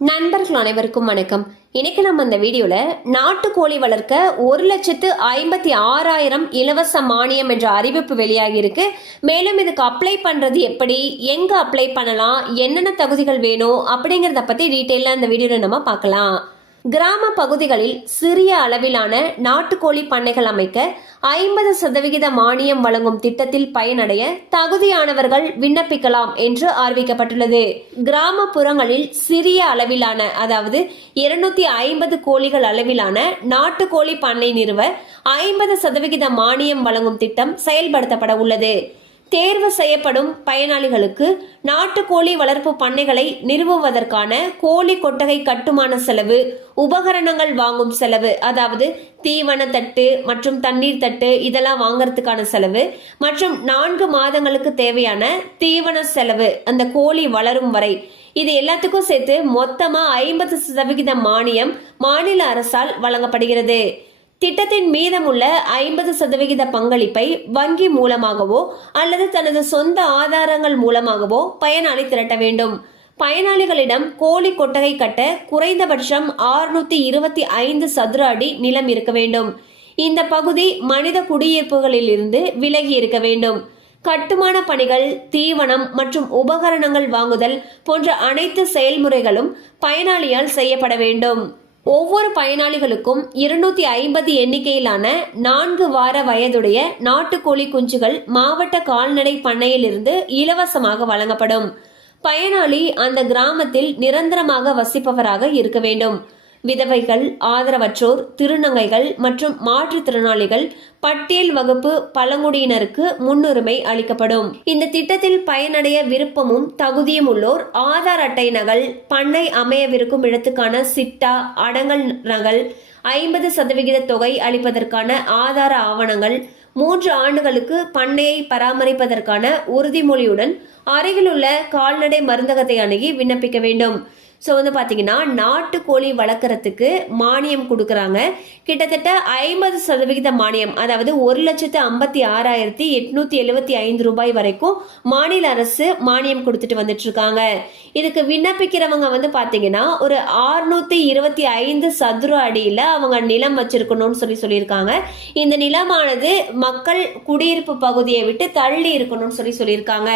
நண்பர்கள் அனைவருக்கும் வணக்கம். இன்னைக்கு நம்ம இந்த வீடியோல நாட்டுக்கோழி வளர்க்க 1,56,000 இலவச மானியம் என்ற அறிவிப்பு வெளியாகி இருக்கு. மேலும் இதுக்கு அப்ளை பண்றது எப்படி, எங்க அப்ளை பண்ணலாம், என்னென்ன தகுதிகள் வேணும் அப்படிங்கறத பத்தி டீட்டெயிலா இந்த வீடியோல நம்ம பார்க்கலாம். கிராம பகுதிகளில் சிறிய அளவிலான நாட்டுக்கோழி பண்ணைகள் அமைக்க 50% மானியம் வழங்கும் திட்டத்தில் பயனடைய தகுதியானவர்கள் விண்ணப்பிக்கலாம் என்று அறிவிக்கப்பட்டுள்ளது. கிராமப்புறங்களில் சிறிய அளவிலான அதாவது 250 கோழிகள் அளவிலான நாட்டுக்கோழி பண்ணை நிறுவ 50% மானியம் வழங்கும் திட்டம் செயல்படுத்தப்பட உள்ளது. தேர்வு செய்யப்படும் பயனாளிகளுக்கு நாட்டுக்கோழி வளர்ப்பு பண்ணைகளை நிறுவுவதற்கான கோழி கொட்டகை கட்டுமான செலவு, உபகரணங்கள் வாங்கும் செலவு, அதாவது தீவன தட்டு மற்றும் தண்ணீர் தட்டு இதெல்லாம் வாங்கறதுக்கான செலவு மற்றும் 4 மாதங்களுக்கு தேவையான தீவன செலவு அந்த கோழி வளரும் வரை, இது எல்லாத்துக்கும் சேர்த்து மொத்தமா 50% மானியம் மாநில அரசால் வழங்கப்படுகிறது. திட்டத்தின் மீதமுள்ள 50% பங்களிப்பை வங்கி மூலமாகவோ அல்லது தனது சொந்த ஆதாரங்கள் மூலமாகவோ பயனாளி திரட்ட வேண்டும். பயனாளிகளிடம் கோழி கொட்டகை கட்ட குறைந்தபட்சம் 625 சதுர அடி நிலம் இருக்க வேண்டும். இந்த பகுதி மனித குடியிருப்புகளில் இருந்து விலகி இருக்க வேண்டும். கட்டுமான பணிகள், தீவனம் மற்றும் உபகரணங்கள் வாங்குதல் போன்ற அனைத்து செயல்முறைகளும் பயனாளியால் செய்யப்பட வேண்டும். ஒவ்வொரு பயனாளிகளுக்கும் 250 எண்ணிக்கையிலான 4 வார வயதுடைய நாட்டுக்கோழி குஞ்சுகள் மாவட்ட கால்நடை பண்ணையிலிருந்து இலவசமாக வழங்கப்படும். பயனாளி அந்த கிராமத்தில் நிரந்தரமாக வசிப்பவராக இருக்க வேண்டும். விதவைகள், ஆதரவற்றோர், திருநங்கைகள் மற்றும் மாற்றுத்திறனாளிகள், பட்டியல் வகுப்பு பழங்குடியினருக்கு முன்னுரிமை அளிக்கப்படும். இந்த திட்டத்தில் பயனடைய விருப்பமும் தகுதியும் உள்ளோர் ஆதார் அட்டை நகல், பண்ணை அமையவிருக்கும் இடத்துக்கான சிட்டா அடங்கல் நகல், 50% தொகை அளிப்பதற்கான ஆதார ஆவணங்கள், 3 ஆண்டுகளுக்கு பண்ணையை பராமரிப்பதற்கான உறுதிமொழியுடன் அருகிலுள்ள கால்நடை மருந்தகத்தை அணுகி விண்ணப்பிக்க வேண்டும். ஸோ பார்த்தீங்கன்னா நாட்டுக்கோழி வளர்க்குறதுக்கு மானியம் கொடுக்குறாங்க. கிட்டத்தட்ட 50% மானியம், அதாவது 1,56,875 ரூபாய் வரைக்கும் மாநில அரசு மானியம் கொடுத்துட்டு வந்துட்டு இருக்காங்க. இதுக்கு விண்ணப்பிக்கிறவங்க பார்த்தீங்கன்னா ஒரு 625 சதுர அடியில் அவங்க நிலம் வச்சிருக்கணும்னு சொல்லியிருக்காங்க. இந்த நிலமானது மக்கள் குடியிருப்பு பகுதியை விட்டு தள்ளி இருக்கணும்னு சொல்லியிருக்காங்க.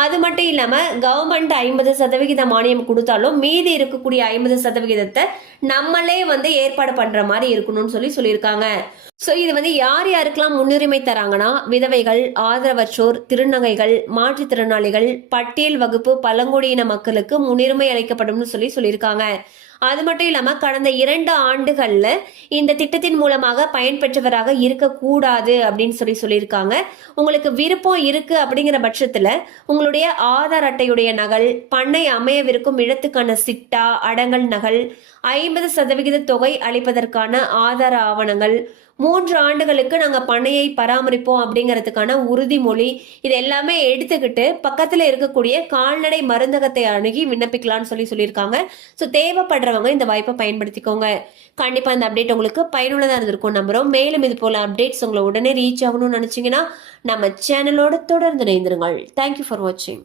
அது மட்டும் இல்லாம கவர்மெண்ட் 50% மானியம் கொடுத்தாலும் மீதி இருக்கக்கூடிய 50% நம்மளே ஏற்பாடு பண்ற மாதிரி இருக்கணும்னு சொல்லியிருக்காங்க. சோ இது யார் யாருக்கெல்லாம் முன்னுரிமை தராங்கன்னா, விதவைகள், ஆதரவற்றோர், திருநங்கைகள், மாற்றுத்திறனாளிகள், பட்டியல் வகுப்பு பழங்குடியின மக்களுக்கு முன்னுரிமை அளிக்கப்படும் சொல்லியிருக்காங்க. அது மட்டும் இல்லாம கடந்த 2 ஆண்டுகள்ல இந்த திட்டத்தின் மூலமாக பயன்பெற்றவராக இருக்கக்கூடாது அப்படின்னு சொல்லியிருக்காங்க. உங்களுக்கு விருப்பம் இருக்கு அப்படிங்கிற பட்சத்துல உங்களுடைய ஆதார் அட்டையுடைய நகல், பண்ணை அமையவிருக்கும் இடத்துக்கான சிட்டா அடங்கல் நகல், 50% தொகை அளிப்பதற்கான ஆதார ஆவணங்கள், 3 ஆண்டுகளுக்கு நாங்க பண்ணையை பராமரிப்போம் அப்படிங்கிறதுக்கான உறுதிமொழி, இது எல்லாமே எடுத்துக்கிட்டு பக்கத்துல இருக்கக்கூடிய கால்நடை மருந்தகத்தை அணுகி விண்ணப்பிக்கலாம்னு சொல்லியிருக்காங்க. ஸோ தேவைப்படுறவங்க இந்த வாய்ப்பை பயன்படுத்திக்கோங்க. கண்டிப்பா இந்த அப்டேட் உங்களுக்கு பயனுள்ளதா இருந்திருக்கும் நம்புறோம். மேலும் இது போல அப்டேட்ஸ் உங்களை உடனே ரீச் ஆகணும்னு நினைச்சீங்கன்னா நம்ம சேனலோட தொடர்ந்து இணைந்திருங்கள். தேங்க்யூ ஃபார் வாட்சிங்.